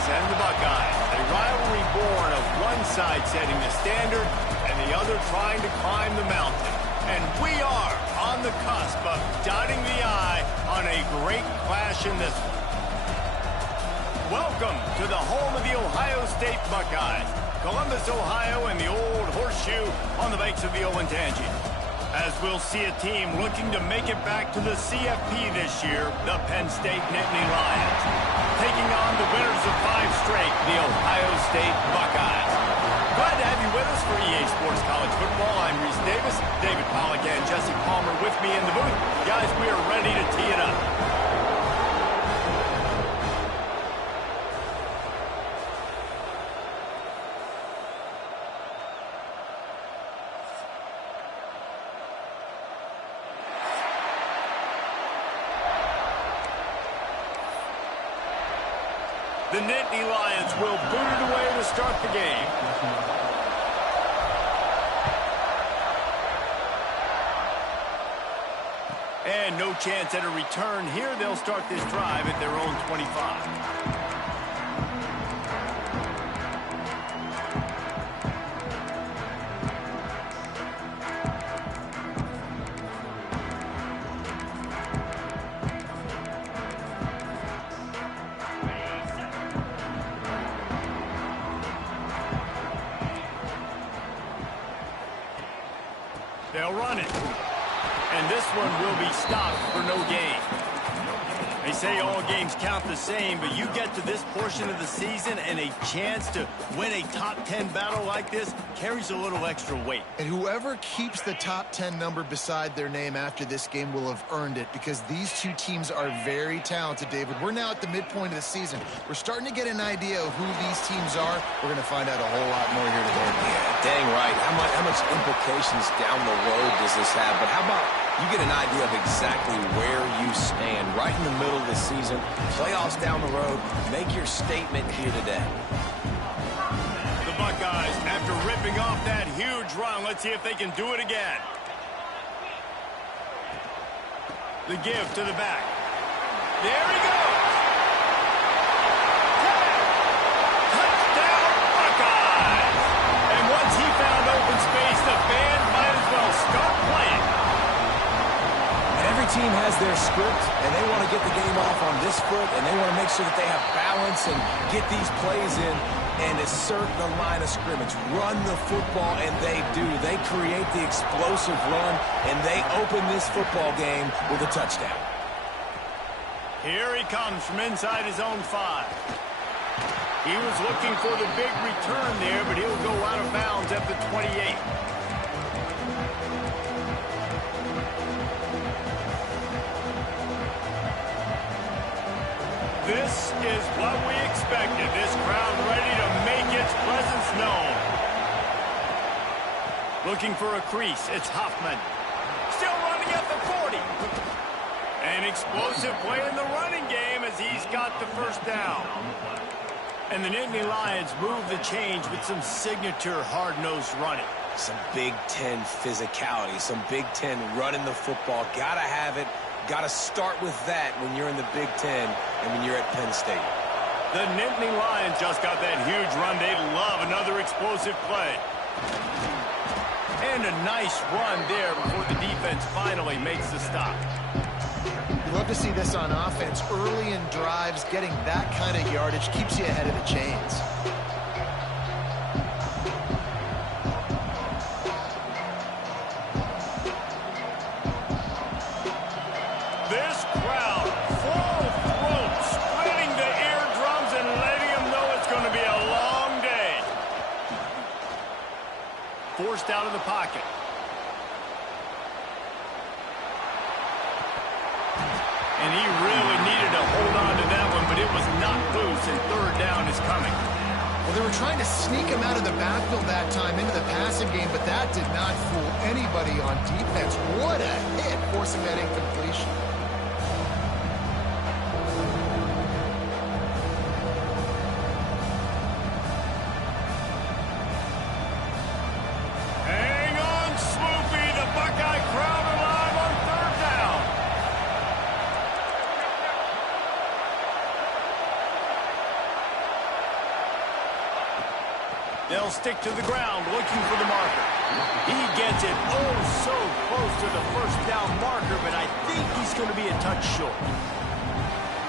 Lions and the Buckeyes. A rivalry born of one side setting the standard and the other trying to climb the mountain. And we are on the cusp of dotting the I on a great clash in this one. Welcome to the home of the Ohio State Buckeyes, Columbus, Ohio, and the old horseshoe on the banks of the Olentangy. As we'll see a team looking to make it back to the CFP this year, the Penn State Nittany Lions, taking on the winners of 5 straight, the Ohio State Buckeyes. Glad to have you with us for EA Sports College Football. I'm Reese Davis, David Pollack, and Jesse Palmer with me in the booth. Guys, we are ready to tee it up. The Nittany Lions will boot it away to start the game. And no chance at a return here. They'll start this drive at their own 25. They'll run it. And this one will be stopped for no gain. They say all games count the same, but you get to this portion of the season and a chance to win a top 10 battle like this carries a little extra weight. And whoever keeps the top 10 number beside their name after this game will have earned it, because these two teams are very talented, David. We're now at the midpoint of the season. We're starting to get an idea of who these teams are. We're going to find out a whole lot more here today. Yeah, dang right. How much implications down the road does this have? But how about you get an idea of exactly where you stand right in the middle of the season, playoffs down the road, make your statement here today. The Buckeyes, after ripping off that huge run, let's see if they can do it again. The give to the back. There he goes. Touchdown, Buckeyes. And once he found open space, the band might as well start playing. Every team has their script, and they want to get the game off on this foot, and they want to make sure that they have balance and get these plays in and assert the line of scrimmage. Run the football, and they do. They create the explosive run, and they open this football game with a touchdown. Here he comes from inside his own 5. He was looking for the big return there, but he'll go out of bounds at the 28. This is what we expected. This crowd ready to make its presence known. Looking for a crease. It's Hoffman. Still running at the 40. An explosive play in the running game as he's got the first down. And the Nittany Lions move the change with some signature hard-nosed running. Some Big Ten physicality, some Big Ten running the football. Gotta have it. Got to start with that when you're in the Big Ten and when you're at Penn State. The Nittany Lions just got that huge run. They'd love another explosive play. And a nice run there before the defense finally makes the stop. You love to see this on offense. Early in drives, getting that kind of yardage keeps you ahead of the chains. This crowd, full throat, splitting the eardrums and letting them know it's going to be a long day. Forced out of the pocket. And he really needed to hold on to that one, but it was not loose, and 3rd down is coming. Well, they were trying to sneak him out of the backfield that time into the passing game, but that did not fool anybody on defense. What a hit, forcing that incompletion. Hang on, Sloopy. The Buckeye crowd alive on 3rd down. They'll stick to the ground looking for the marker. He gets it oh so close to the first down marker, but I think he's going to be a touch short.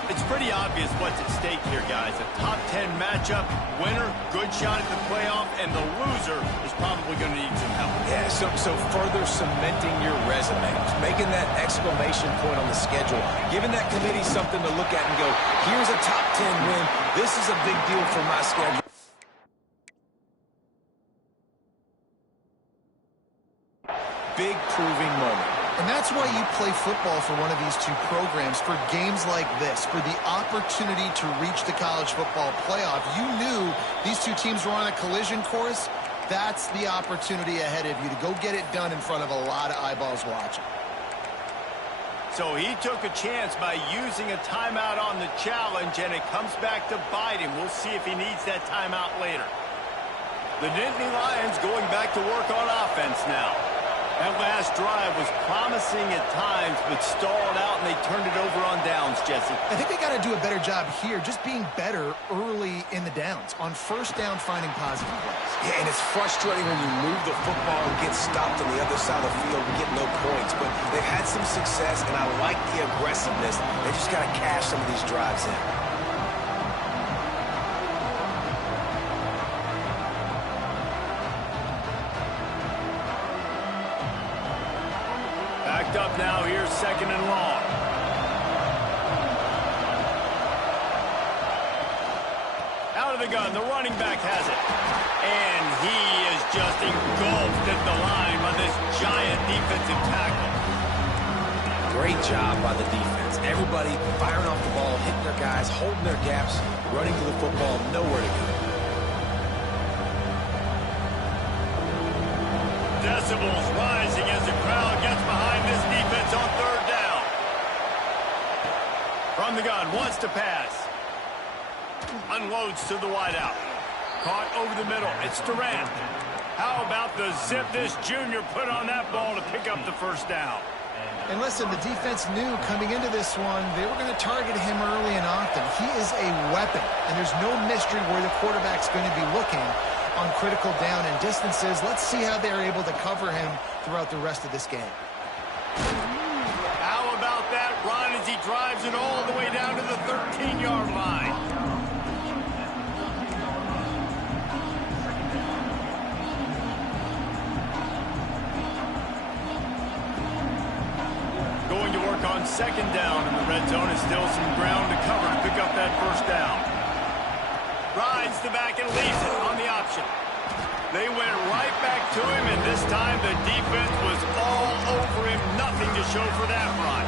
It's pretty obvious what's at stake here, guys. A top 10 matchup, winner, good shot at the playoff, and the loser is probably going to need some help. Yeah, so further cementing your resume, making that exclamation point on the schedule, giving that committee something to look at and go, here's a top 10 win. This is a big deal for my schedule. Big proving moment. And that's why you play football for one of these two programs, for games like this, for the opportunity to reach the college football playoff. You knew these two teams were on a collision course. That's the opportunity ahead of you to go get it done in front of a lot of eyeballs watching. So he took a chance by using a timeout on the challenge, and it comes back to bite him. We'll see if he needs that timeout later. The Nittany Lions going back to work on offense now. That last drive was promising at times, but stalled out, and they turned it over on downs, Jesse. I think they got to do a better job here, just being better early in the downs. On first down, finding positive plays. Yeah, and it's frustrating when you move the football and get stopped on the other side of the field and get no points. But they've had some success, and I like the aggressiveness. They just got to cash some of these drives in. Up now, here's second and long. Out of the gun, the running back has it. And he is just engulfed at the line by this giant defensive tackle. Great job by the defense. Everybody firing off the ball, hitting their guys, holding their gaps, running to the football, nowhere to go. Decibels rising as the crowd gets behind this defense on third down. From the gun, wants to pass. Unloads to the wideout. Caught over the middle. It's Durant. How about the zip this junior put on that ball to pick up the first down? And listen, the defense knew coming into this one, they were going to target him early and often. He is a weapon, and there's no mystery where the quarterback's going to be looking on critical down and distances. Let's see how they're able to cover him throughout the rest of this game. How about that run as he drives it all the way down to the 13-yard line? Going to work on second down in the red zone, and still some ground to cover to pick up that first down. Rides the back and leaves it on the option. They went right back to him, and this time the defense was all over him. Nothing to show for that run.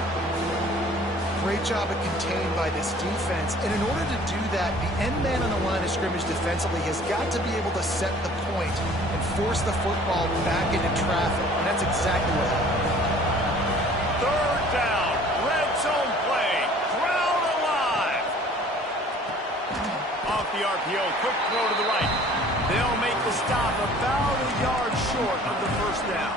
Great job at contained by this defense. And in order to do that, the end man on the line of scrimmage defensively has got to be able to set the point and force the football back into traffic. And that's exactly what happened. Third down. Red zone play. Crowd alive. Off the RPO. Quick throw to the right. They'll make the stop about a yard short of the first down.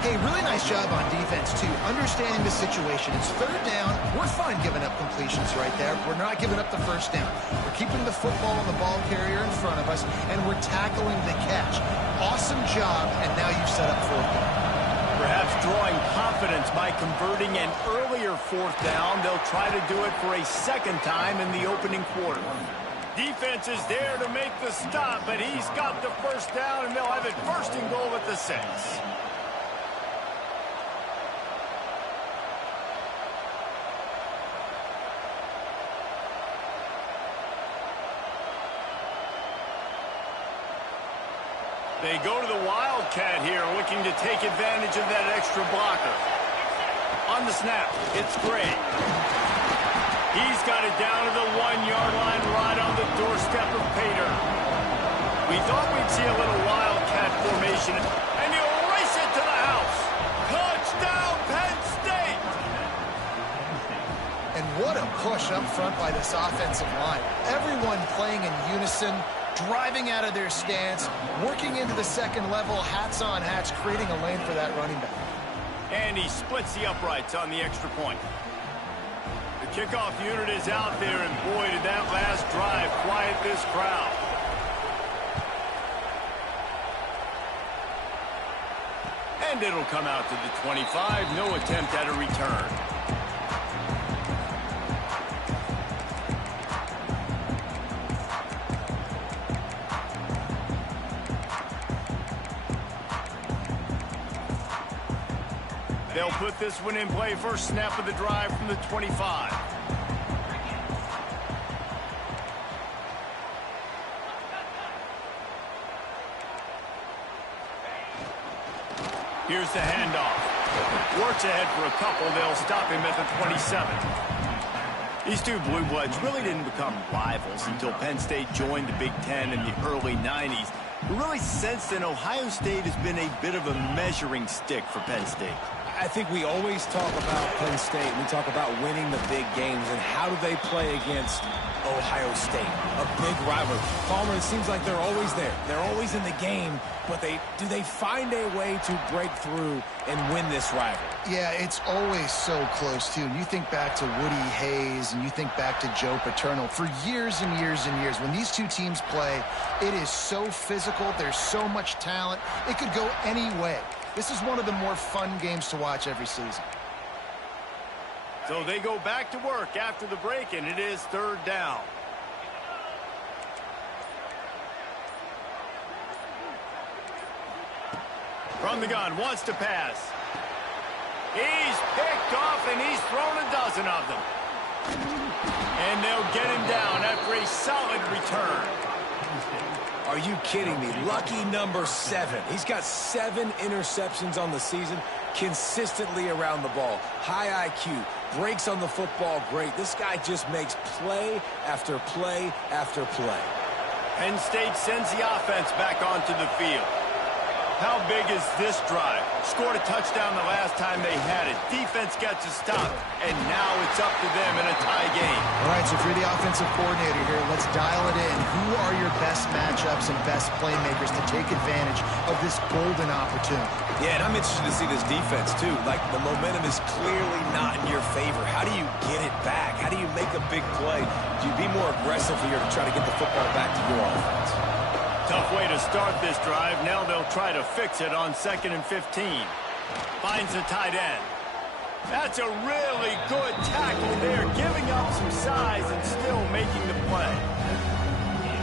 Hey, really nice job on defense, too. Understanding the situation. It's third down. We're fine giving up completions right there. We're not giving up the first down. We're keeping the football on the ball carrier in front of us, and we're tackling the catch. Awesome job, and now you've set up fourth down. Perhaps drawing confidence by converting an earlier fourth down. They'll try to do it for a second time in the opening quarter. Defense is there to make the stop, but he's got the first down, and they'll have it first and goal at the 6. They go to the Wildcat here, looking to take advantage of that extra blocker. On the snap, it's Gray. He's got it down to the 1-yard line, right on the doorstep of Pater. We thought we'd see a little Wildcat formation, and he'll race it to the house. Touchdown, Penn State! And what a push up front by this offensive line. Everyone playing in unison, driving out of their stance, working into the second level, hats on hats, creating a lane for that running back. And he splits the uprights on the extra point. The kickoff unit is out there, and boy, did that last drive quiet this crowd. And it'll come out to the 25. No attempt at a return. They'll put this one in play. First snap of the drive from the 25. Here's the handoff. Works ahead for a couple. They'll stop him at the 27. These two blue bloods really didn't become rivals until Penn State joined the Big Ten in the early 90s. But really, since then, Ohio State has been a bit of a measuring stick for Penn State. I think we always talk about Penn State. We talk about winning the big games, and how do they play against Ohio State, a big rival. Palmer, it seems like they're always there. They're always in the game, but do they find a way to break through and win this rivalry? Yeah, it's always so close, too. You think back to Woody Hayes, and you think back to Joe Paterno. For years and years and years, when these two teams play, it is so physical. There's so much talent. It could go any way. This is one of the more fun games to watch every season. So they go back to work after the break, and it is third down. From the gun, wants to pass. He's picked off, and he's thrown a dozen of them. And they'll get him down after a solid return. Are you kidding me? Lucky number 7. He's got 7 interceptions on the season, consistently around the ball. High IQ, breaks on the football great. This guy just makes play after play after play. Penn State sends the offense back onto the field. How big is this drive? Scored a touchdown the last time they had it. Defense gets a stop, and now it's up to them in a tie game. All right, so if you're the offensive coordinator here, let's dial it in. Who are your best matchups and best playmakers to take advantage of this golden opportunity? Yeah, and I'm interested to see this defense, too. Like, the momentum is clearly not in your favor. How do you get it back? How do you make a big play? Do you be more aggressive here to try to get the football back to your offense? Tough way to start this drive. Now they'll try to fix it on 2nd and 15. Finds the tight end. That's a really good tackle there, giving up some size and still making the play.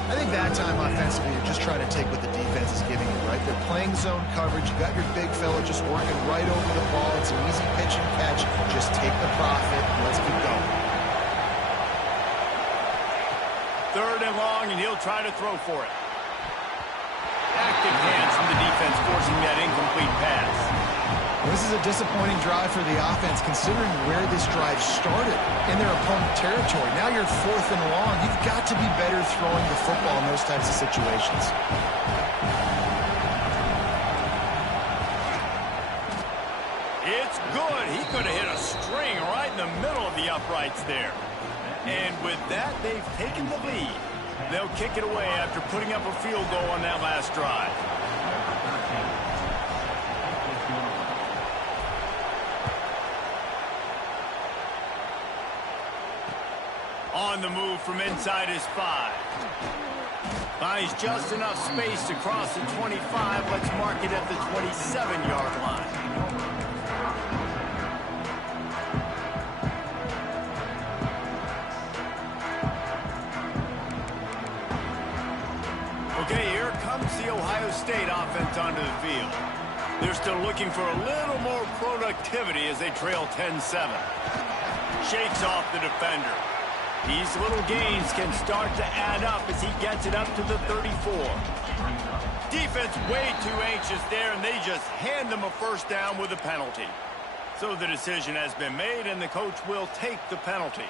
I think that time offensively, you're just trying to take what the defense is giving you, right? They're playing zone coverage. You got your big fella just working right over the ball. It's an easy pitch and catch. Just take the profit and let's keep going. 3rd and long, and he'll try to throw for it. Active hands from the defense forcing that incomplete pass. This is a disappointing drive for the offense considering where this drive started in their opponent territory. Now you're 4th and long. You've got to be better throwing the football in those types of situations. It's good. He could have hit a string right in the middle of the uprights there. And with that, they've taken the lead. They'll kick it away after putting up a field goal on that last drive. On the move from inside his 5. Finds just enough space to cross the 25. Let's mark it at the 27-yard line. Okay, here comes the Ohio State offense onto the field. They're still looking for a little more productivity as they trail 10-7. Shakes off the defender. These little gains can start to add up as he gets it up to the 34. Defense way too anxious there, and they just hand them a first down with a penalty. So the decision has been made, and the coach will take the penalty.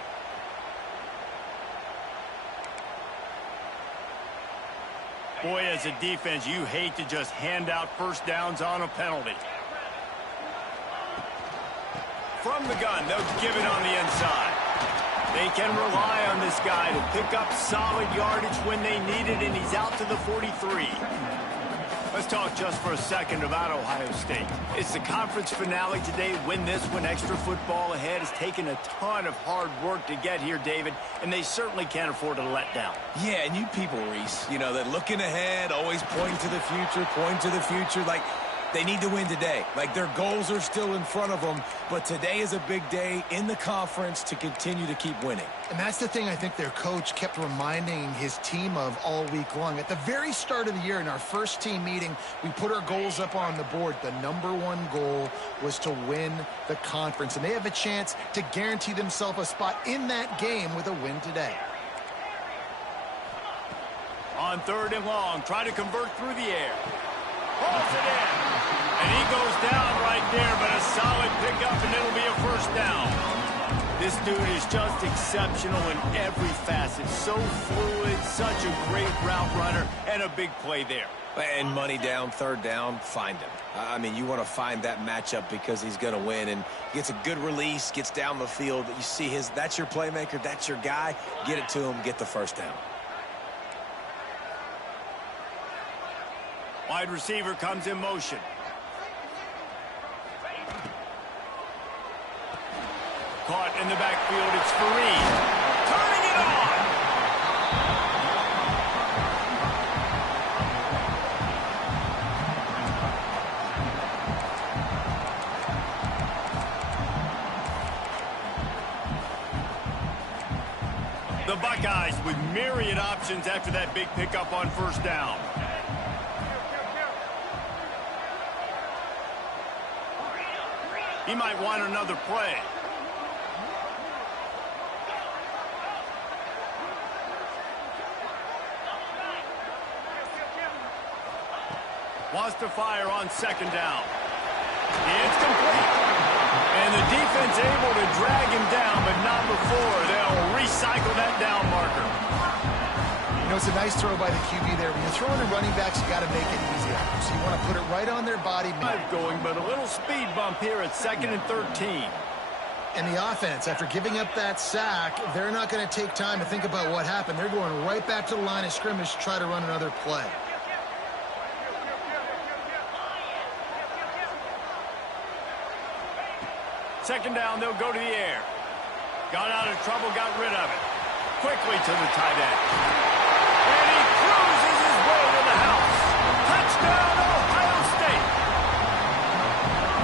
Boy, as a defense, you hate to just hand out first downs on a penalty. From the gun, they'll give it on the inside. They can rely on this guy to pick up solid yardage when they need it, and he's out to the 43. Let's talk just for a second about Ohio State. It's the conference finale today. Win this one. Extra football ahead. Has taken a ton of hard work to get here, David, and they certainly can't afford to let down. Yeah, and you people, Reese, you know, that looking ahead, always pointing to the future, like, They need to win today. Like, their goals are still in front of them, but today is a big day in the conference to continue to keep winning. And that's the thing I think their coach kept reminding his team of all week long. At the very start of the year, in our first team meeting, we put our goals up on the board. The #1 goal was to win the conference, and they have a chance to guarantee themselves a spot in that game with a win today. On 3rd and long, try to convert through the air. Pulls it in. And he goes down right there, but a solid pickup, and it'll be a first down. This dude is just exceptional in every facet. So fluid, such a great route runner, and a big play there. And money down, 3rd down, find him. I mean, you want to find that matchup because he's going to win, and gets a good release, gets down the field. You see that's your playmaker, that's your guy. Get it to him, get the first down. Wide receiver comes in motion. Caught in the backfield, it's Fareed. Turning it on! The Buckeyes with myriad options after that big pickup on 1st down. He might want another play. Wants to fire on 2nd down. It's complete. And the defense able to drag him down, but not before. They'll recycle that down marker. You know, it's a nice throw by the QB there. When you're throwing to running backs, you got to make it easy. So you want to put it right on their body. Going, but a little speed bump here at 2nd and 13. And the offense, after giving up that sack, they're not going to take time to think about what happened. They're going right back to the line of scrimmage to try to run another play. Second down, they'll go to the air. Got out of trouble, got rid of it. Quickly to the tight end. And he cruises his way to the house. Touchdown, Ohio State.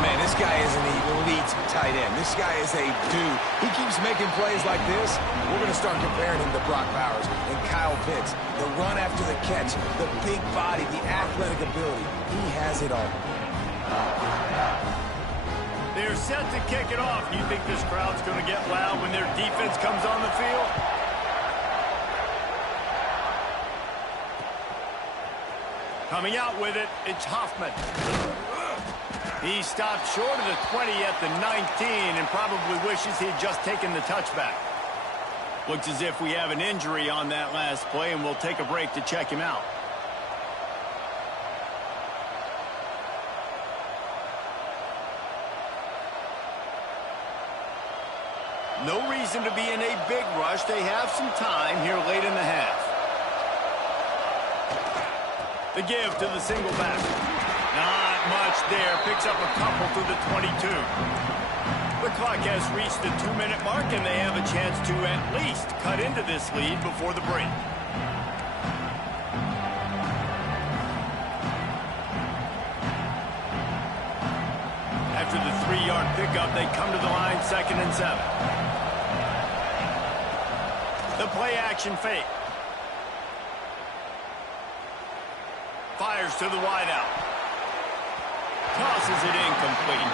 Man, this guy is an elite tight end. This guy is a dude. He keeps making plays like this. We're going to start comparing him to Brock Bowers and Kyle Pitts. The run after the catch, the big body, the athletic ability. He has it all. They're set to kick it off. You think this crowd's going to get loud when their defense comes on the field? Coming out with it, it's Hoffman. He stopped short of the 20 at the 19 and probably wishes he'd just taken the touchback. Looks as if we have an injury on that last play, and we'll take a break to check him out. No reason to be in a big rush. They have some time here late in the half. The give to the single back. Not much there. Picks up a couple to the 22. The clock has reached the 2-minute mark, and they have a chance to at least cut into this lead before the break. After the 3-yard pickup, they come to the line 2nd and 7. The play-action fake. Fires to the wideout. Tosses it incomplete.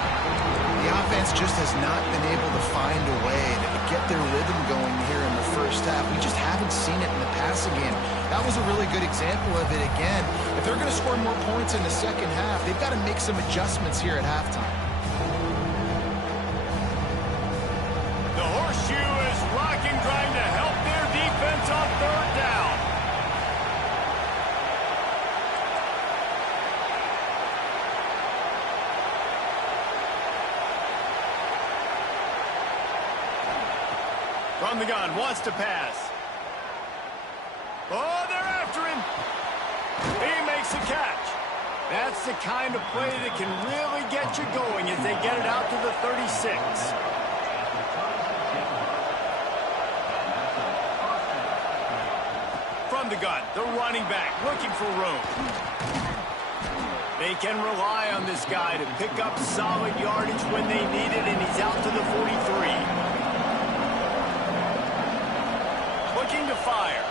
The offense just has not been able to find a way to get their rhythm going here in the first half. We just haven't seen it in the passing game. That was a really good example of it again. If they're going to score more points in the second half, they've got to make some adjustments here at halftime. The horseshoe is rocking, trying to help their defense on 3rd down. From the gun, wants to pass. Oh, they're after him. He makes a catch. That's the kind of play that can really get you going as they get it out to the 36. From the gun, the running back looking for room. They can rely on this guy to pick up solid yardage when they need it, and he's out to the 43. Looking to fire.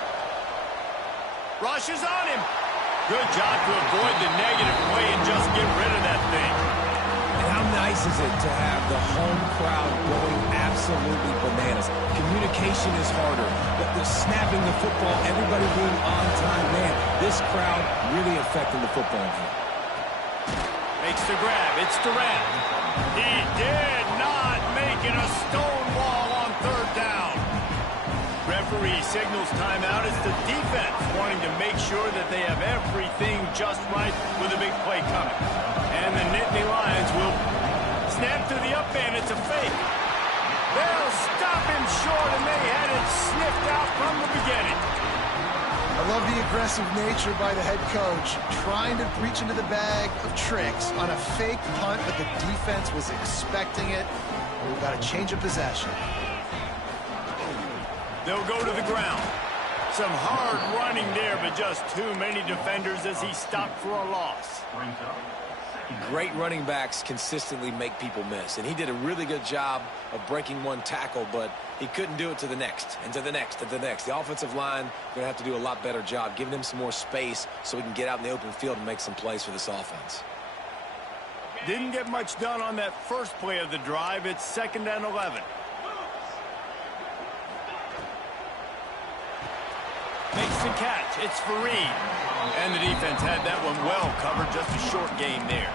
Rushes on him. Good job to avoid the negative play and just get rid of that thing. And how nice is it to have the home crowd going absolutely bananas? Communication is harder, but the snapping the football, everybody being on time, man, this crowd really affecting the football game. Makes the grab. It's Durant. He did not make it a stone wall on third down. Referee signals timeout. It's the defense wanting to make sure that they have everything just right with a big play coming. And the Nittany Lions will snap to the up man. It's a fake. They'll stop him short, and they had it sniffed out from the beginning. I love the aggressive nature by the head coach, trying to reach into the bag of tricks on a fake punt, but the defense was expecting it. We've got a change of possession. They'll go to the ground. Some hard running there, but just too many defenders as he stopped for a loss. Great running backs consistently make people miss, and he did a really good job of breaking one tackle, but he couldn't do it to the next, and to the next, and to the next. The offensive line going to have to do a lot better job, giving him some more space so he can get out in the open field and make some plays for this offense. Didn't get much done on that first play of the drive. It's 2nd and 11. Makes the catch. It's Fareed. And the defense had that one well covered. Just a short gain there.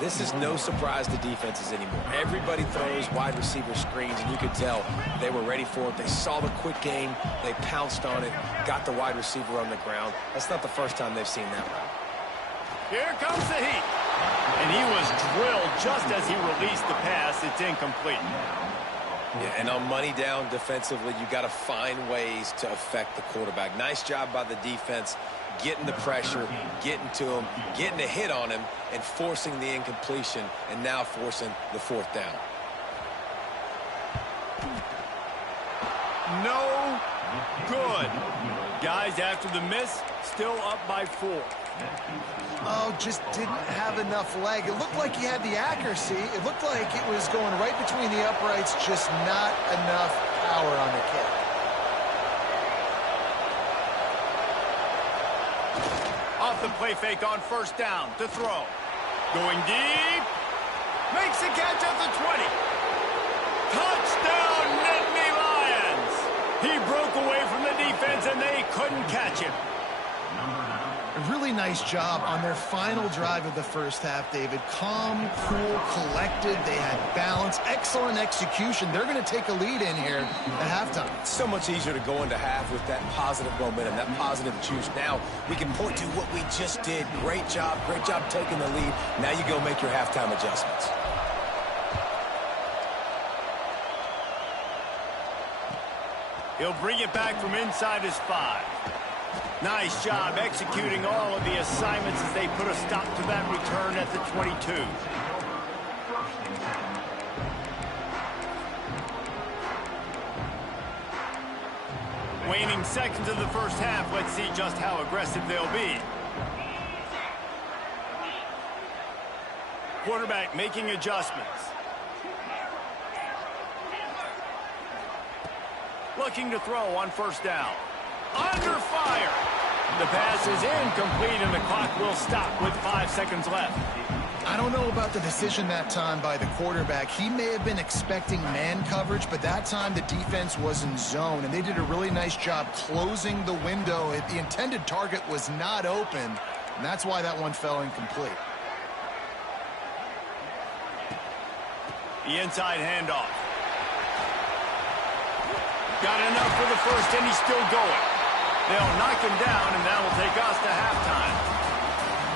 This is no surprise to defenses anymore. Everybody throws wide receiver screens, and you could tell they were ready for it. They saw the quick game. They pounced on it, got the wide receiver on the ground. That's not the first time they've seen that route. Here comes the heat. And he was drilled just as he released the pass. It's incomplete. Yeah, and on money down defensively, you got to find ways to affect the quarterback. Nice job by the defense, getting the pressure, getting to him, getting a hit on him, and forcing the incompletion, and now forcing the 4th down. No good. Guys, after the miss, still up by 4. Oh, just didn't have enough leg. It looked like he had the accuracy. It looked like it was going right between the uprights, just not enough power on the kick. Off the play fake on 1st down to throw. Going deep. Makes the catch at the 20. Touchdown, Nittany Lions. He broke away from the defense, and they couldn't catch him. A really nice job on their final drive of the first half, David. Calm, cool, collected. They had balance, excellent execution. They're going to take a lead in here at halftime. It's so much easier to go into half with that positive momentum, that positive juice. Now we can point to what we just did. Great job taking the lead. Now you go make your halftime adjustments. He'll bring it back from inside his 5. Nice job executing all of the assignments as they put a stop to that return at the 22. Waning seconds of the first half. Let's see just how aggressive they'll be. Quarterback making adjustments. Looking to throw on 1st down. Under fire. The pass is incomplete, and the clock will stop with 5 seconds left. I don't know about the decision that time by the quarterback. He may have been expecting man coverage, but that time the defense was in zone, and they did a really nice job closing the window. The intended target was not open, and that's why that one fell incomplete. The inside handoff. Got enough for the first, and he's still going. They'll knock him down, and that will take us to halftime.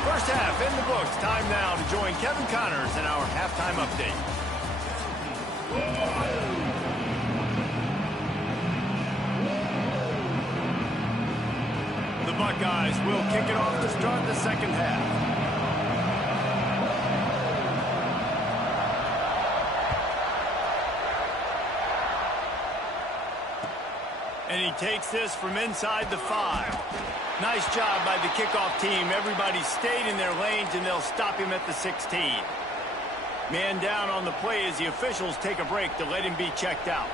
First half in the books. Time now to join Kevin Connors in our halftime update. The Buckeyes will kick it off to start the second half. And he takes this from inside the 5. Nice job by the kickoff team. Everybody stayed in their lanes, and they'll stop him at the 16. Man down on the play as the officials take a break to let him be checked out.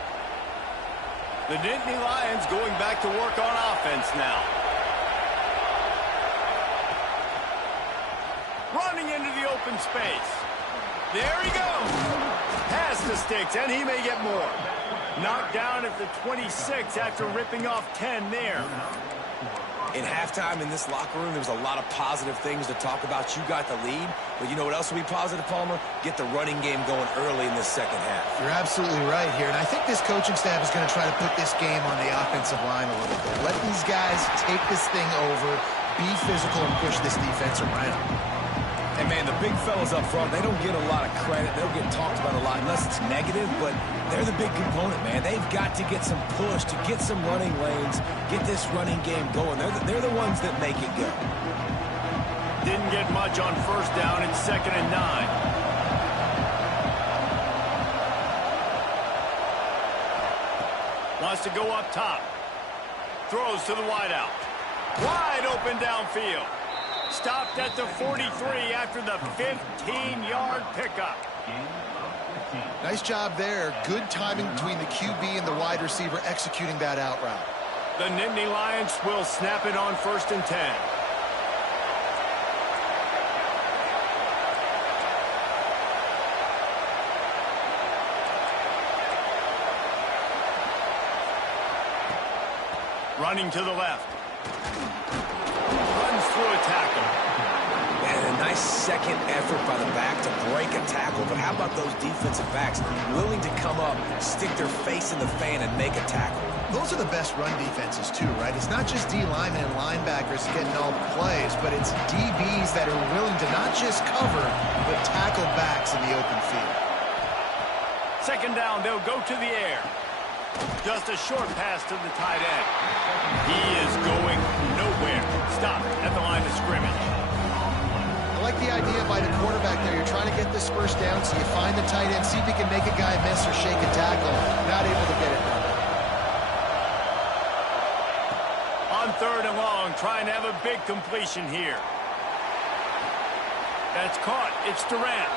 The Nittany Lions going back to work on offense now. Running into the open space. There he goes. Pass to Sticks, and he may get more. Knocked down at the 26 after ripping off 10 there. In halftime in this locker room, there was a lot of positive things to talk about. You got the lead, but you know what else will be positive, Palmer? Get the running game going early in this second half. You're absolutely right here, and I think this coaching staff is going to try to put this game on the offensive line a little bit. Let these guys take this thing over, be physical, and push this defense around. And, man, the big fellas up front, they don't get a lot of credit. They don't get talked about a lot unless it's negative, but they're the big component, man. They've got to get some push, to get some running lanes, get this running game going. They're the ones that make it go. Didn't get much on first down. It's 2nd and 9. Wants to go up top. Throws to the wideout. Wide open downfield. Stopped at the 43 after the 15-yard pickup. Nice job there. Good timing between the QB and the wide receiver executing that out route. The Nittany Lions will snap it on 1st and 10. Running to the left. Runs through a tackle. And a nice second effort by the back to break a tackle. But how about those defensive backs willing to come up, stick their face in the fan, and make a tackle? Those are the best run defenses, too, right? It's not just D linemen and linebackers getting all the plays, but it's DBs that are willing to not just cover, but tackle backs in the open field. 2nd down, they'll go to the air. Just a short pass to the tight end. He is going nowhere. Stop at the line of scrimmage. I like the idea by the quarterback there. You're trying to get this first down, so you find the tight end, see if you can make a guy miss or shake a tackle. Not able to get it done. On 3rd and long, trying to have a big completion here. That's caught. It's Durant.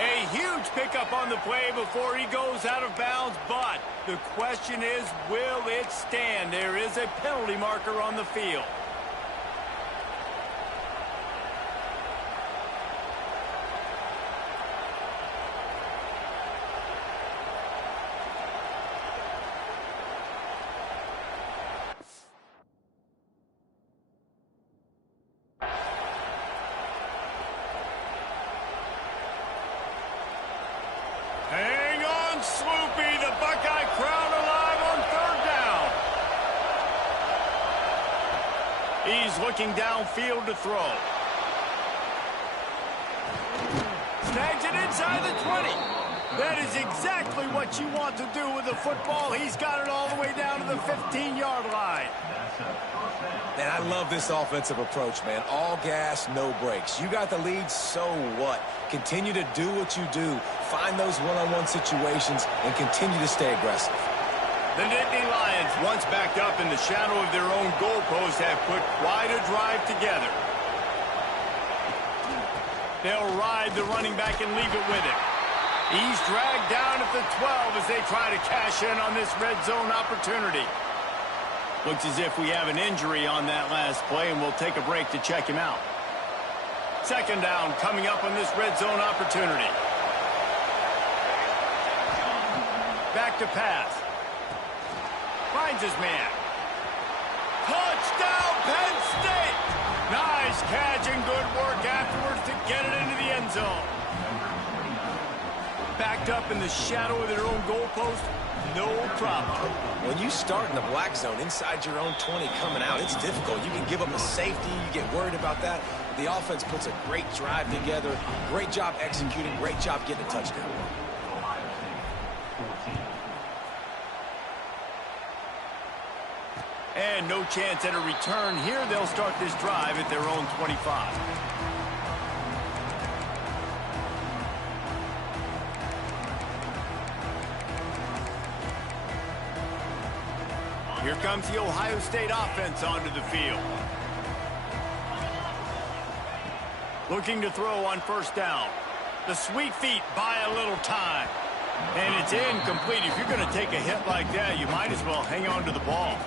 A huge pickup on the play before he goes out of bounds, but the question is, will it stand? There is a penalty marker on the field. Hang on, Sloopy. The Buckeye crowd alive on 3rd down. He's looking downfield to throw. Snags it inside the 20. That is exactly what you want to do with the football. He's got it all the way down to the 15-yard line. And I love this offensive approach, man. All gas, no brakes. You got the lead, so what? Continue to do what you do. Find those one-on-one situations and continue to stay aggressive. The Nittany Lions, once backed up in the shadow of their own goalpost, have put quite a drive together. They'll ride the running back and leave it with him. He's dragged down at the 12 as they try to cash in on this red zone opportunity. Looks as if we have an injury on that last play, and we'll take a break to check him out. 2nd down coming up on this red zone opportunity. Back to pass. Finds his man. Touchdown, Penn State! Nice catch and good work afterwards to get it into the end zone. Backed up in the shadow of their own goalpost, no problem. When you start in the black zone inside your own 20 coming out, it's difficult. You can give up a safety. You get worried about that. The offense puts a great drive together. Great job executing. Great job getting a touchdown. And no chance at a return here. They'll start this drive at their own 25. Here comes the Ohio State offense onto the field. Looking to throw on first down. The sweet feet buy a little time. And it's incomplete. If you're going to take a hit like that, you might as well hang on to the ball.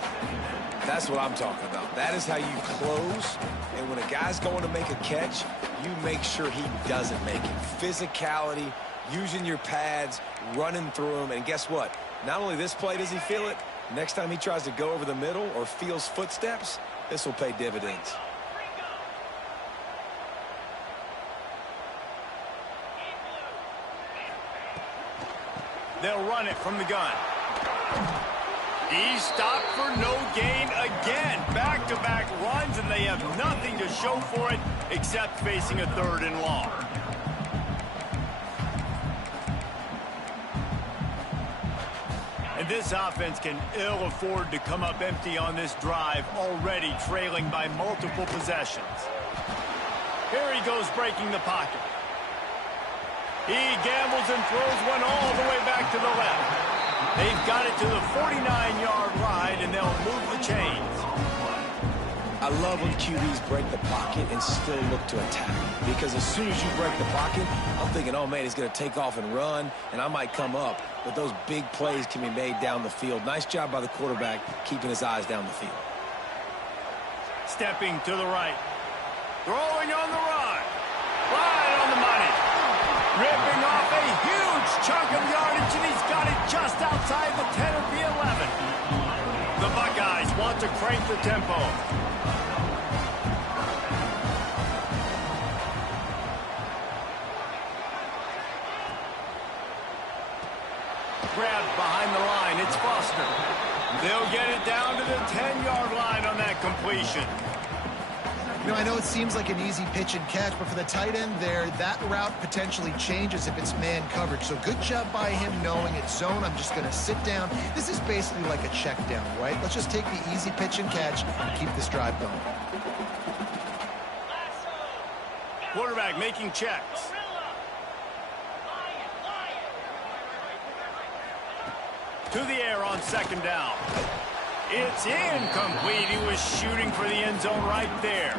That's what I'm talking about. That is how you close. And when a guy's going to make a catch, you make sure he doesn't make it. Physicality, using your pads, running through them. And guess what? Not only this play does he feel it, next time he tries to go over the middle or feels footsteps, this will pay dividends. They'll run it from the gun. He stopped for no gain again. Back-to-back runs, and they have nothing to show for it except facing a 3rd and long. And this offense can ill afford to come up empty on this drive, already trailing by multiple possessions. Here he goes breaking the pocket. He gambles and throws one all the way back to the left. They've got it to the 49-yard line, and they'll move the chains. I love when QBs break the pocket and still look to attack. Because as soon as you break the pocket, I'm thinking, oh, man, he's going to take off and run, and I might come up. But those big plays can be made down the field. Nice job by the quarterback keeping his eyes down the field. Stepping to the right. Throwing on the run. Right on the money. Ripping off a huge chunk of yardage, and he's got it just outside the 10 or the 11. The Buckeyes want to crank the tempo. Grabbed behind the line. It's Foster. They'll get it down to the 10-yard line on that completion. You know, I know it seems like an easy pitch and catch, but for the tight end there, that route potentially changes if it's man coverage. So good job by him knowing it's zone. I'm just going to sit down. This is basically like a check down, right? Let's just take the easy pitch and catch and keep this drive going. Quarterback making checks. To the air on 2nd down. It's incomplete. He was shooting for the end zone right there.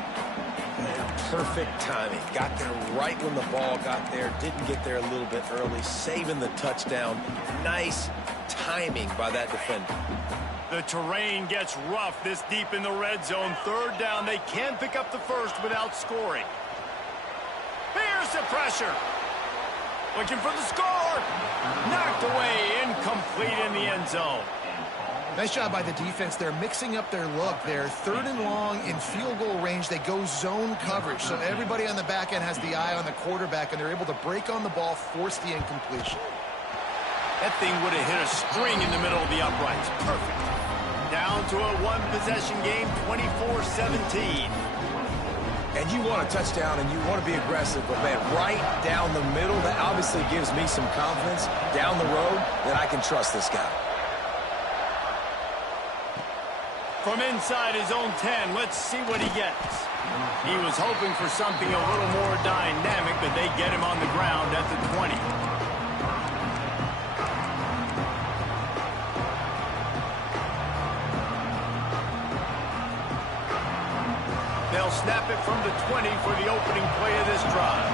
Perfect timing. Got there right when the ball got there. Didn't get there a little bit early. Saving the touchdown. Nice timing by that defender. The terrain gets rough this deep in the red zone. 3rd down. They can pick up the first without scoring. Here's the pressure. Looking for the score. Knocked away. Incomplete in the end zone. Nice job by the defense. They're mixing up their look. They're 3rd and long in field goal range. They go zone coverage. So everybody on the back end has the eye on the quarterback, and they're able to break on the ball, force the incompletion. That thing would have hit a string in the middle of the uprights. Perfect. Down to a 1-possession game, 24-17. And you want a touchdown and you want to be aggressive, but man, right down the middle, that obviously gives me some confidence down the road that I can trust this guy. From inside his own 10, let's see what he gets. He was hoping for something a little more dynamic, but they get him on the ground at the 20. They'll snap it from the 20 for the opening play of this drive.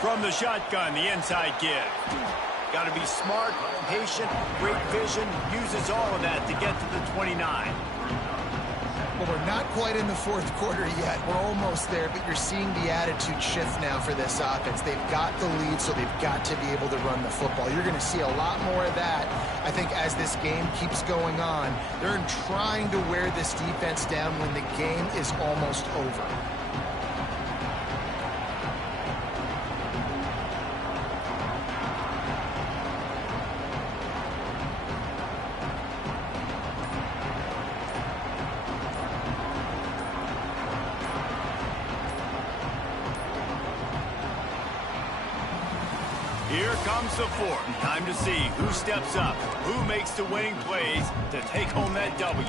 From the shotgun, the inside give. Got to be smart, patient, great vision, uses all of that to get to the 29. Well, we're not quite in the 4th quarter yet. We're almost there, but you're seeing the attitude shift now for this offense. They've got the lead, so they've got to be able to run the football. You're going to see a lot more of that, I think, as this game keeps going on. They're trying to wear this defense down when the game is almost over. Here comes the 4th. Time to see who steps up, who makes the winning plays to take home that W.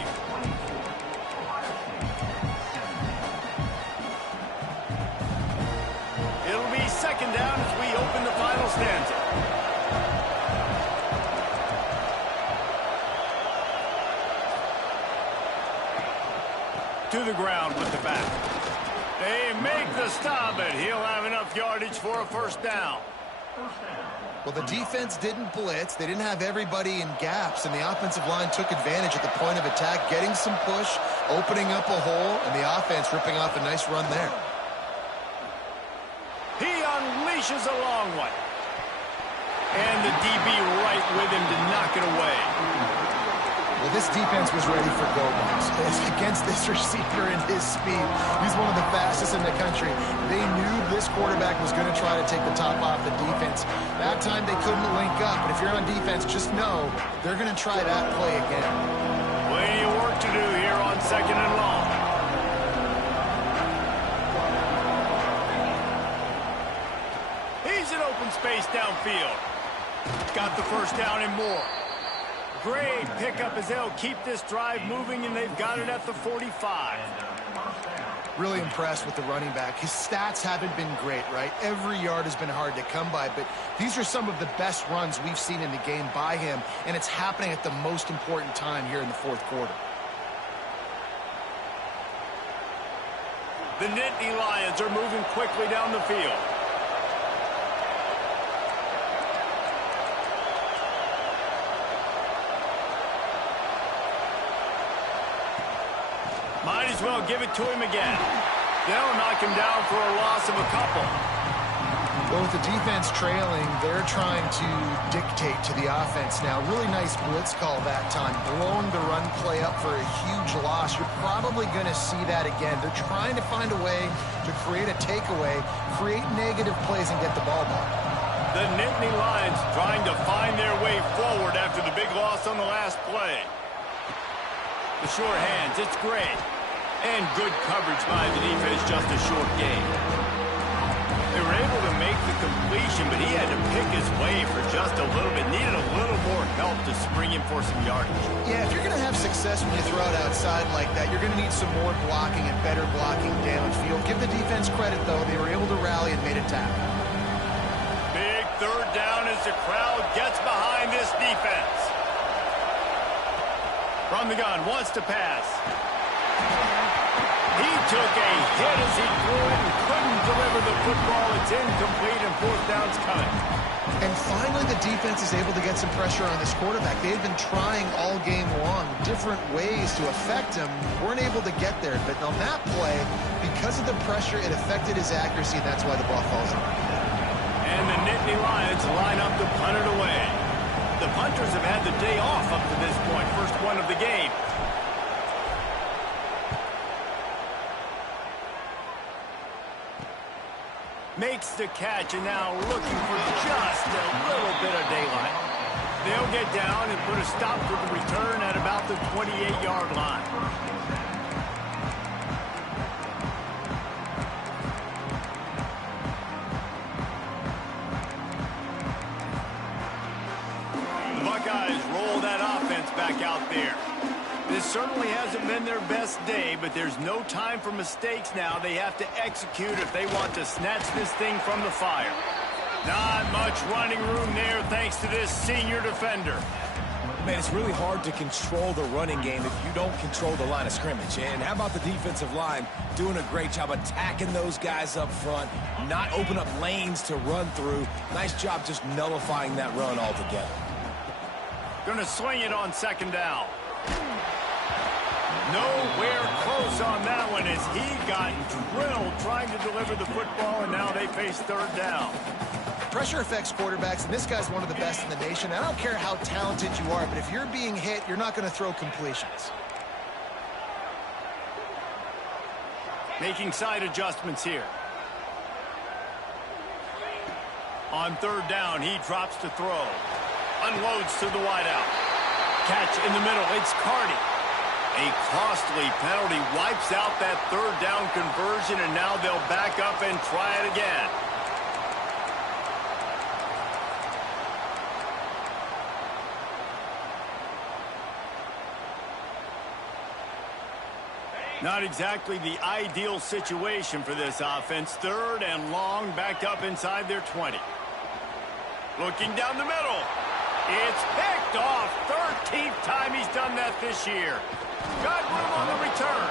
It'll be 2nd down as we open the final stanza. to the ground with the back. They make the stop, but he'll have enough yardage for a first down. Well, the defense didn't blitz. They didn't have everybody in gaps, and the offensive line took advantage at the point of attack, getting some push, opening up a hole, and the offense ripping off a nice run there. He unleashes a long one. And the DB right with him to knock it away. Well, this defense was ready for go-backs. Against this receiver and his speed, he's one of the fastest in the country. They knew this quarterback was going to try to take the top off the defense. That time they couldn't link up, but if you're on defense, just know they're going to try that play again. Plenty of work to do here on second and long. He's in open space downfield. Got the first down and more. Great pickup as they'll keep this drive moving, and they've got it at the 45. Really impressed with the running back. His stats haven't been great, right? Every yard has been hard to come by, but these are some of the best runs we've seen in the game by him, and it's happening at the most important time here in the fourth quarter. The Nittany Lions are moving quickly down the field. Might as well give it to him again. They'll knock him down for a loss of a couple. Well, with the defense trailing, they're trying to dictate to the offense now. Really nice blitz call that time. Blowing the run play up for a huge loss. You're probably going to see that again. They're trying to find a way to create a takeaway, create negative plays, and get the ball back. The Nittany Lions trying to find their way forward after the big loss on the last play. The short hands, it's great. And good coverage by the defense, just a short gain. They were able to make the completion, but he had to pick his way for just a little bit. Needed a little more help to spring him for some yardage. Yeah, if you're going to have success when you throw it outside like that, you're going to need some more blocking and better blocking downfield. Give the defense credit, though. They were able to rally and made a tackle. Big third down as the crowd gets behind this defense. From the gun, wants to pass. He took a hit as he threw it and couldn't deliver the football. It's incomplete and fourth down's coming. And finally the defense is able to get some pressure on this quarterback. They had been trying all game long different ways to affect him. Weren't able to get there. But on that play, because of the pressure, it affected his accuracy, and that's why the ball falls out. And the Nittany Lions line up to punt it away. The punters have had the day off up to this point. First one of the game. Makes the catch, and now looking for just a little bit of daylight. They'll get down and put a stop to the return at about the 28-yard line. The Buckeyes roll that offense back out there. This certainly hasn't been their best day, but there's no time for mistakes now. They have to execute if they want to snatch this thing from the fire. Not much running room there thanks to this senior defender. Man, it's really hard to control the running game if you don't control the line of scrimmage. And how about the defensive line doing a great job attacking those guys up front, not open up lanes to run through. Nice job just nullifying that run altogether. Gonna swing it on second down. Nowhere close on that one as he got drilled trying to deliver the football, and now they face third down. Pressure affects quarterbacks, and this guy's one of the best in the nation. I don't care how talented you are, but if you're being hit, you're not going to throw completions. Making side adjustments here. On third down, he drops to throw. Unloads to the wideout. Catch in the middle, it's Carty. A costly penalty wipes out that third down conversion, and now they'll back up and try it again. Not exactly the ideal situation for this offense. Third and long, backed up inside their 20. Looking down the middle. It's picked off. 13th time he's done that this year. Got room on the return.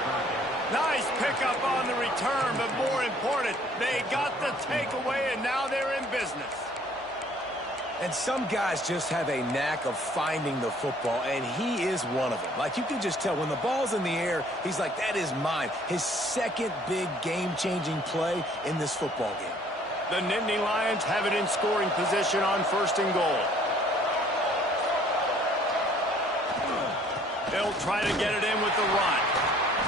Nice pickup on the return, but more important, they got the takeaway, and now they're in business. And some guys just have a knack of finding the football, and he is one of them. Like, you can just tell when the ball's in the air, he's like, that is mine. His second big game-changing play in this football game. The Nittany Lions have it in scoring position on 1st and goal. They'll try to get it in with the run.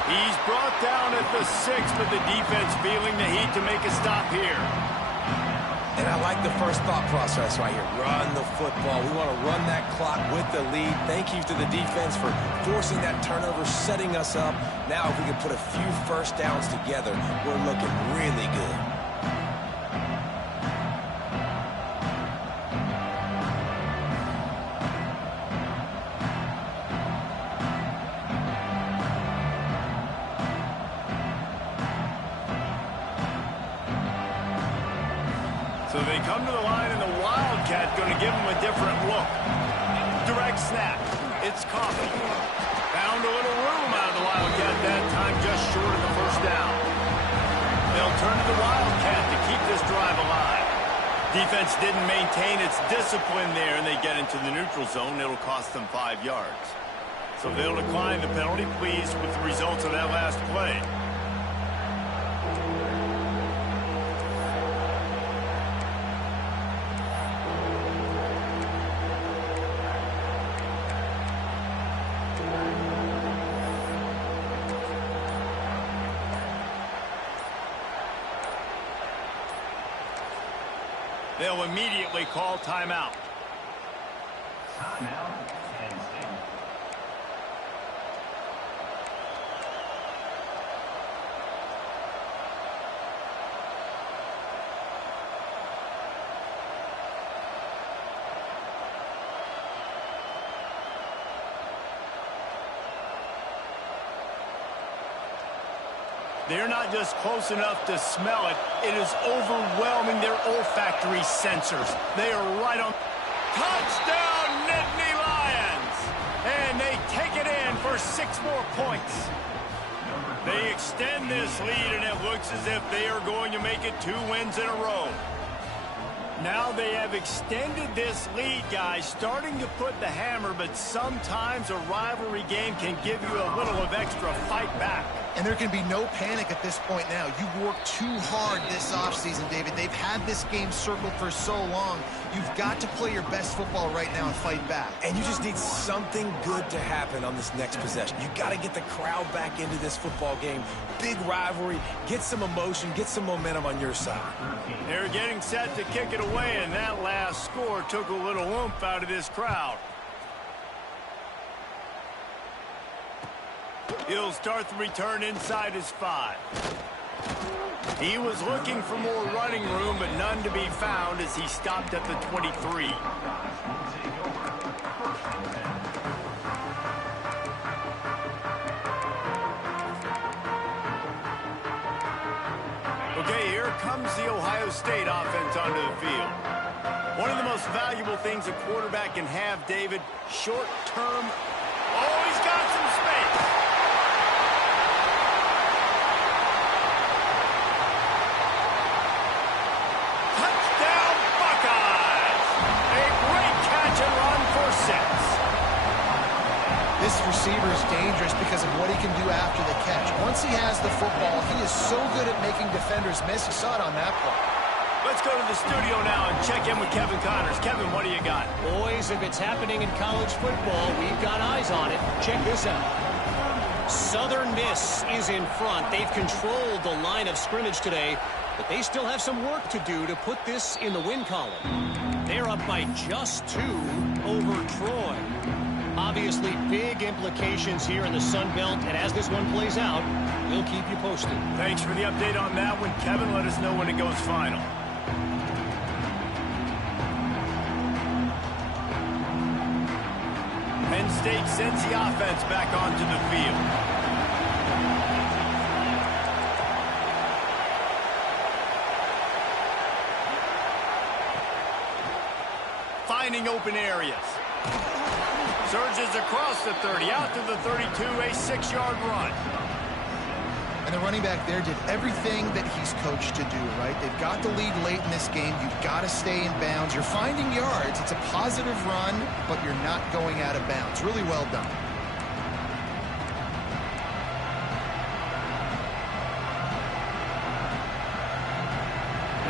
He's brought down at the 6, but the defense feeling the heat to make a stop here. And I like the first thought process right here. Run the football. We want to run that clock with the lead. Thank you to the defense for forcing that turnover, setting us up. Now if we can put a few first downs together, we're looking really good. So they come to the line, and the Wildcat going to give them a different look. Direct snap. It's Coffee. Found a little room out of the Wildcat that time, just short of the first down. They'll turn to the Wildcat to keep this drive alive. Defense didn't maintain its discipline there, and they get into the neutral zone. It'll cost them 5 yards. So they'll decline the penalty, pleased with the results of that last play. They'll immediately call timeout. Timeout, Penn State. They're not just close enough to smell it. It is overwhelming their olfactory sensors. They are right on. Touchdown, Nittany Lions! And they take it in for 6 more points. They extend this lead, and it looks as if they are going to make it 2 wins in a row. Now they have extended this lead, guys, starting to put the hammer, but sometimes a rivalry game can give you a little of extra fight back. And there can be no panic at this point now. You've worked too hard this offseason, David. They've had this game circled for so long. You've got to play your best football right now and fight back. And you just need something good to happen on this next possession. You got to get the crowd back into this football game. Big rivalry. Get some emotion. Get some momentum on your side. They're getting set to kick it away, and that last score took a little oomph out of this crowd. He'll start the return inside his 5. He was looking for more running room, but none to be found as he stopped at the 23. Okay, here comes the Ohio State offense onto the field. One of the most valuable things a quarterback can have, David, short-term. Oh, he's got some space. Touchdown, Buckeyes! A great catch and run for 6. This receiver is dangerous because of what he can do after the catch. Once he has the football, he is so good at making defenders miss. You saw it on that play. Let's go to the studio now and check in with Kevin Connors. Kevin, what do you got? Boys, if it's happening in college football, we've got eyes on it. Check this out. Southern Miss is in front. They've controlled the line of scrimmage today, but they still have some work to do to put this in the win column. They're up by just 2 over Troy. Obviously, big implications here in the Sun Belt, and as this one plays out, we'll keep you posted. Thanks for the update on that one, Kevin. Let us know when it goes final. Penn State sends the offense back onto the field. Finding open areas. Surges across the 30, out to the 32, a 6-yard run. And the running back there did everything that he's coached to do, right? They've got the lead late in this game. You've got to stay in bounds. You're finding yards. It's a positive run, but you're not going out of bounds. Really well done.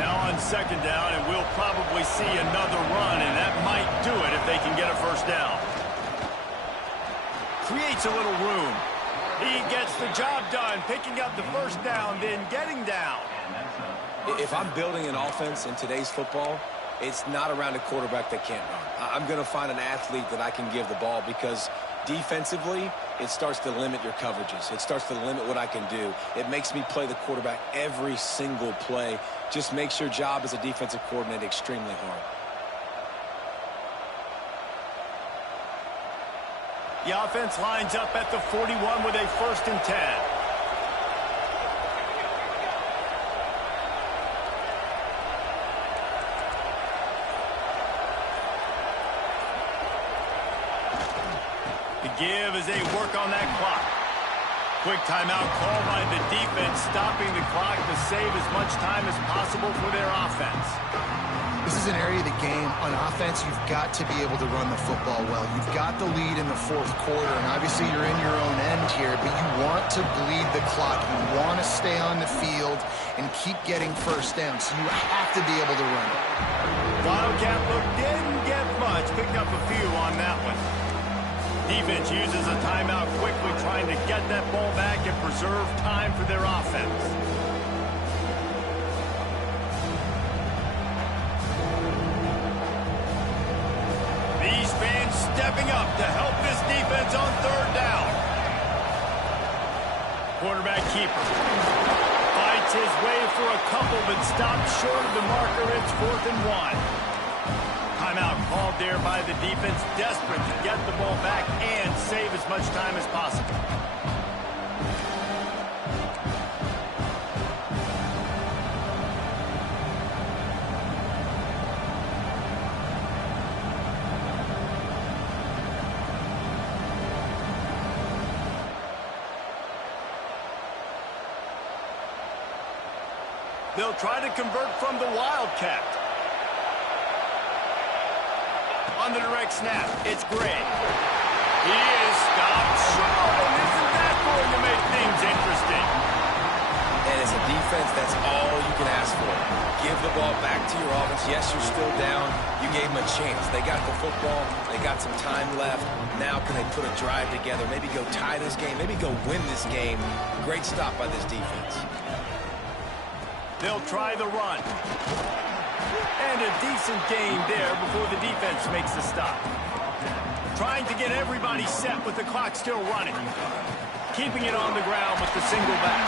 Now on second down, and we'll probably see another run, and that might do it if they can get a first down. Creates a little room. He gets the job done, picking up the first down, then getting down. If I'm building an offense in today's football, it's not around a quarterback that can't run. I'm going to find an athlete that I can give the ball, because defensively, it starts to limit your coverages. It starts to limit what I can do. It makes me play the quarterback every single play. Just makes your job as a defensive coordinator extremely hard. The offense lines up at the 41 with a 1st and 10. The give as they work on that clock. Quick timeout called by the defense, stopping the clock to save as much time as possible for their offense. This is an area of the game. On offense, you've got to be able to run the football well. You've got the lead in the 4th quarter, and obviously you're in your own end here, but you want to bleed the clock. You want to stay on the field and keep getting first down, so you have to be able to run it. Wildcat look didn't get much, picked up a few on that one. Defense uses a timeout quickly, trying to get that ball back and preserve time for their offense. These fans stepping up to help this defense on 3rd down. Quarterback keeper fights his way for a couple, but stops short of the marker. It's 4th and 1. Timeout called there by the defense, desperate to get the ball back and save as much time as possible. They'll try to convert from the Wildcat. On the direct snap, it's Gray. He is stopped short, and isn't that going to make things interesting? And as a defense, that's all you can ask for. Give the ball back to your offense. Yes, you're still down. You gave them a chance. They got the football. They got some time left. Now can they put a drive together? Maybe go tie this game. Maybe go win this game. Great stop by this defense. They'll try the run. And a decent gain there before the defense makes the stop. Trying to get everybody set with the clock still running. Keeping it on the ground with the single back.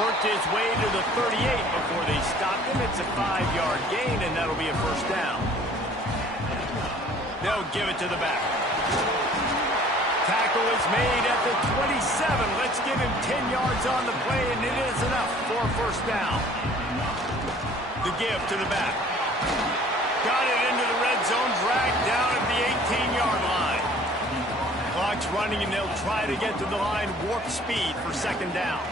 Worked his way to the 38 before they stopped him. It's a 5-yard gain, and that'll be a first down. They'll give it to the back. Tackle is made at the 27. Let's give him 10 yards on the play, and it is enough for a first down. The give to the back. Got it into the red zone, dragged down at the 18-yard line. Clock's running, and they'll try to get to the line, warp speed for 2nd down.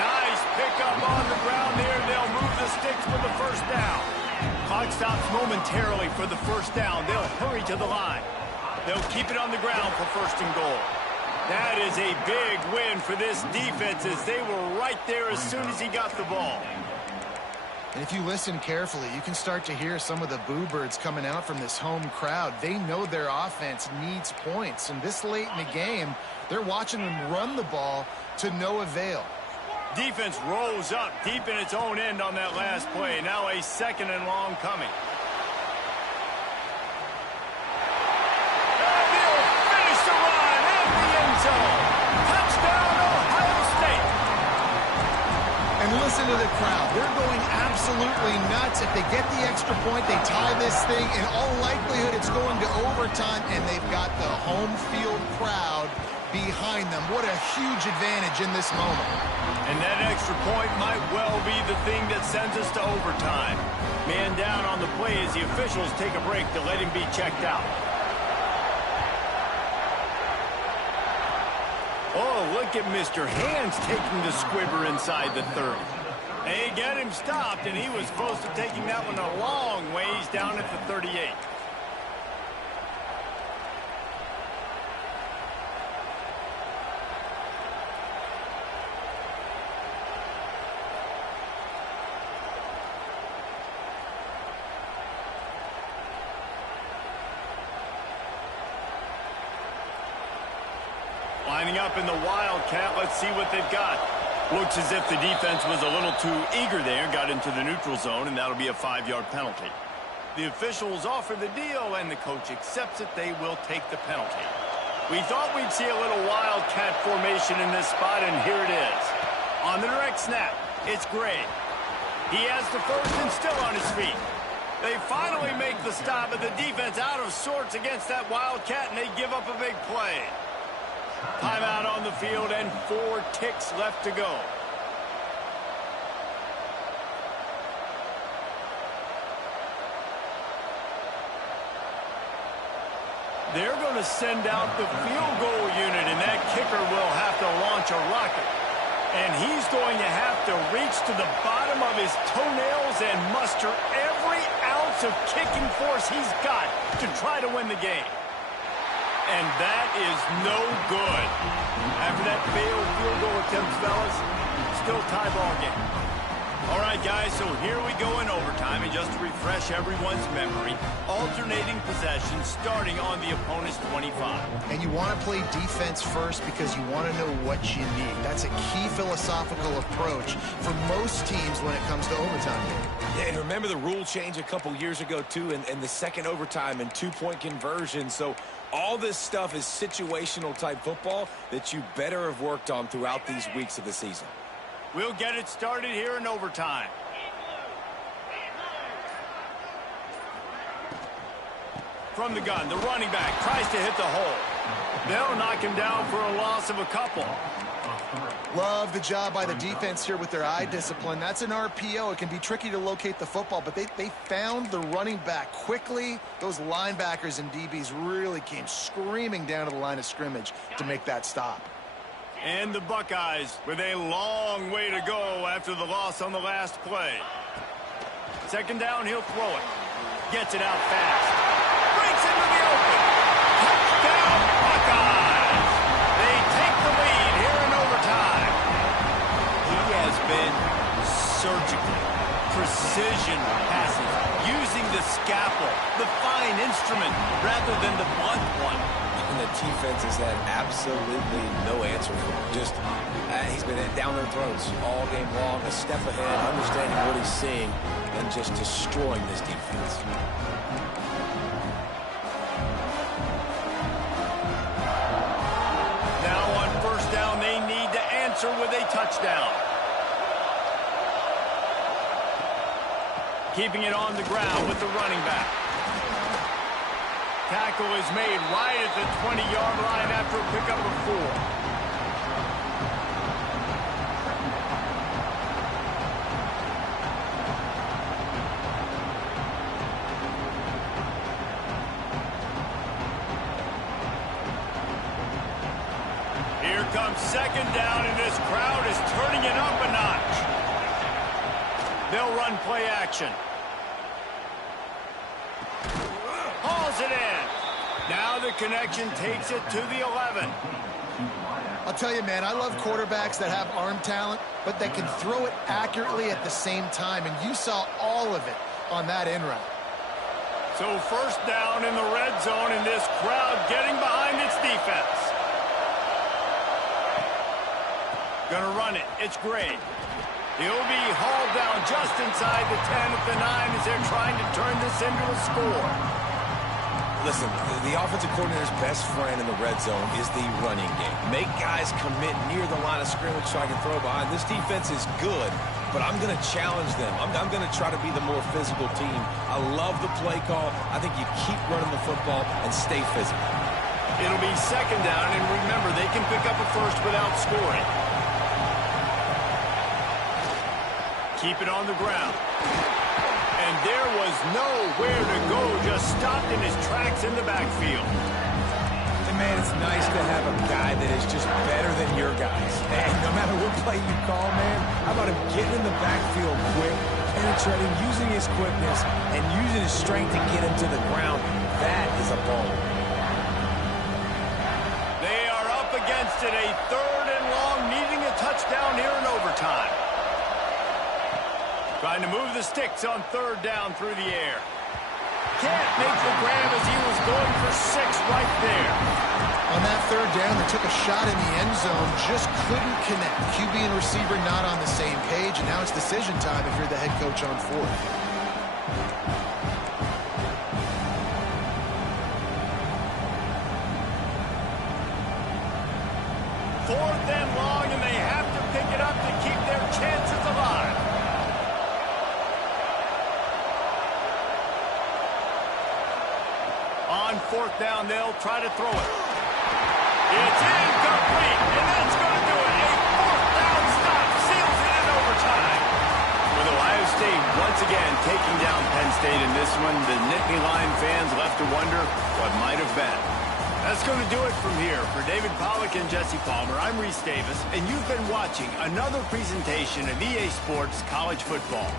Nice pickup on the ground there. They'll move the sticks for the first down. Clock stops momentarily for the first down. They'll hurry to the line. They'll keep it on the ground for 1st and goal. That is a big win for this defense, as they were right there as soon as he got the ball. And if you listen carefully, you can start to hear some of the boo birds coming out from this home crowd. They know their offense needs points, and this late in the game, they're watching them run the ball to no avail. Defense rose up deep in its own end on that last play. Now a 2nd and long coming. Touchdown, Ohio State. And listen to the crowd. They're going absolutely nuts. If they get the extra point, they tie this thing. In all likelihood, it's going to overtime, and they've got the home field crowd behind them. What a huge advantage in this moment. And that extra point might well be the thing that sends us to overtime. Man down on the play as the officials take a break to let him be checked out. Oh, look at Mr. Hands taking the squibber inside the 30. They get him stopped, and he was close to taking that one a long ways down at the 38. Lining up in the Wildcat, let's see what they've got. Looks as if the defense was a little too eager there, got into the neutral zone, and that'll be a 5-yard penalty. The officials offer the deal, and the coach accepts it. They will take the penalty. We thought we'd see a little Wildcat formation in this spot, and here it is. On the direct snap, it's Gray. He has the first and still on his feet. They finally make the stop, but the defense out of sorts against that Wildcat, and they give up a big play. Timeout on the field and 4 ticks left to go. They're going to send out the field goal unit, and that kicker will have to launch a rocket. And he's going to have to reach to the bottom of his toenails and muster every ounce of kicking force he's got to try to win the game. And that is no good. After that failed field goal attempt, fellas, still tie ball game. All right, guys, so here we go in overtime. And just to refresh everyone's memory, alternating possessions starting on the opponent's 25. And you want to play defense first because you want to know what you need. That's a key philosophical approach for most teams when it comes to overtime. Yeah, and remember the rule change a couple years ago, too, in the second overtime and 2-point conversion. So all this stuff is situational type football that you better have worked on throughout these weeks of the season. We'll get it started here in overtime. From the gun, the running back tries to hit the hole. They'll knock him down for a loss of a couple. Love the job by the defense here with their eye discipline. That's an RPO. It can be tricky to locate the football, but they found the running back quickly. Those linebackers and DBs really came screaming down to the line of scrimmage to make that stop. And the Buckeyes with a long way to go after the loss on the last play. Second down, he'll throw it. Gets it out fast. Breaks into the open. Touchdown, Buckeyes! They take the lead here in overtime. He has been surgical. Precision passes. Using the scalpel, the fine instrument, rather than the blunt one. And the defense has had absolutely no answer for him. Just, he's been down their throats all game long, a step ahead, understanding what he's seeing, and just destroying this defense. Now on first down, they need to answer with a touchdown. Keeping it on the ground with the running back. Tackle is made right at the 20-yard line after a pickup of 4. Here comes second down, and this crowd is turning it up a notch. They'll run play action. Hauls it in. Now the connection takes it to the 11. I'll tell you, man, I love quarterbacks that have arm talent, but that can throw it accurately at the same time, and you saw all of it on that in route. So first down in the red zone, and this crowd getting behind its defense. Gonna run it. It's Gray. He'll be hauled down just inside the 10 at the 9 as they're trying to turn this into a score. Listen, the offensive coordinator's best friend in the red zone is the running game. Make guys commit near the line of scrimmage so I can throw behind. This defense is good, but I'm going to challenge them. I'm going to try to be the more physical team. I love the play call. I think you keep running the football and stay physical. It'll be second down, and remember, they can pick up a first without scoring. Keep it on the ground. And there was nowhere to go, just stopped in his tracks in the backfield. And man, it's nice to have a guy that is just better than your guys. And no matter what play you call, man, how about him getting in the backfield quick, penetrating, using his quickness, and using his strength to get him to the ground. That is a ball. They are up against it, a 3rd and long, needing a touchdown here in overtime. Trying to move the sticks on 3rd down through the air. Can't make the grab as he was going for 6 right there. On that 3rd down, they took a shot in the end zone, just couldn't connect. QB and receiver not on the same page, and now it's decision time if you're the head coach on 4th. Fourth and long, and they have to pick it up to keep their chances alive. On 4th down, they'll try to throw it. It's incomplete, and that's going to do it. A 4th down stop seals it in overtime. With Ohio State once again taking down Penn State in this one, the Nittany Lion fans left to wonder what might have been. That's going to do it from here. For David Pollack and Jesse Palmer, I'm Reese Davis, and you've been watching another presentation of EA Sports College Football.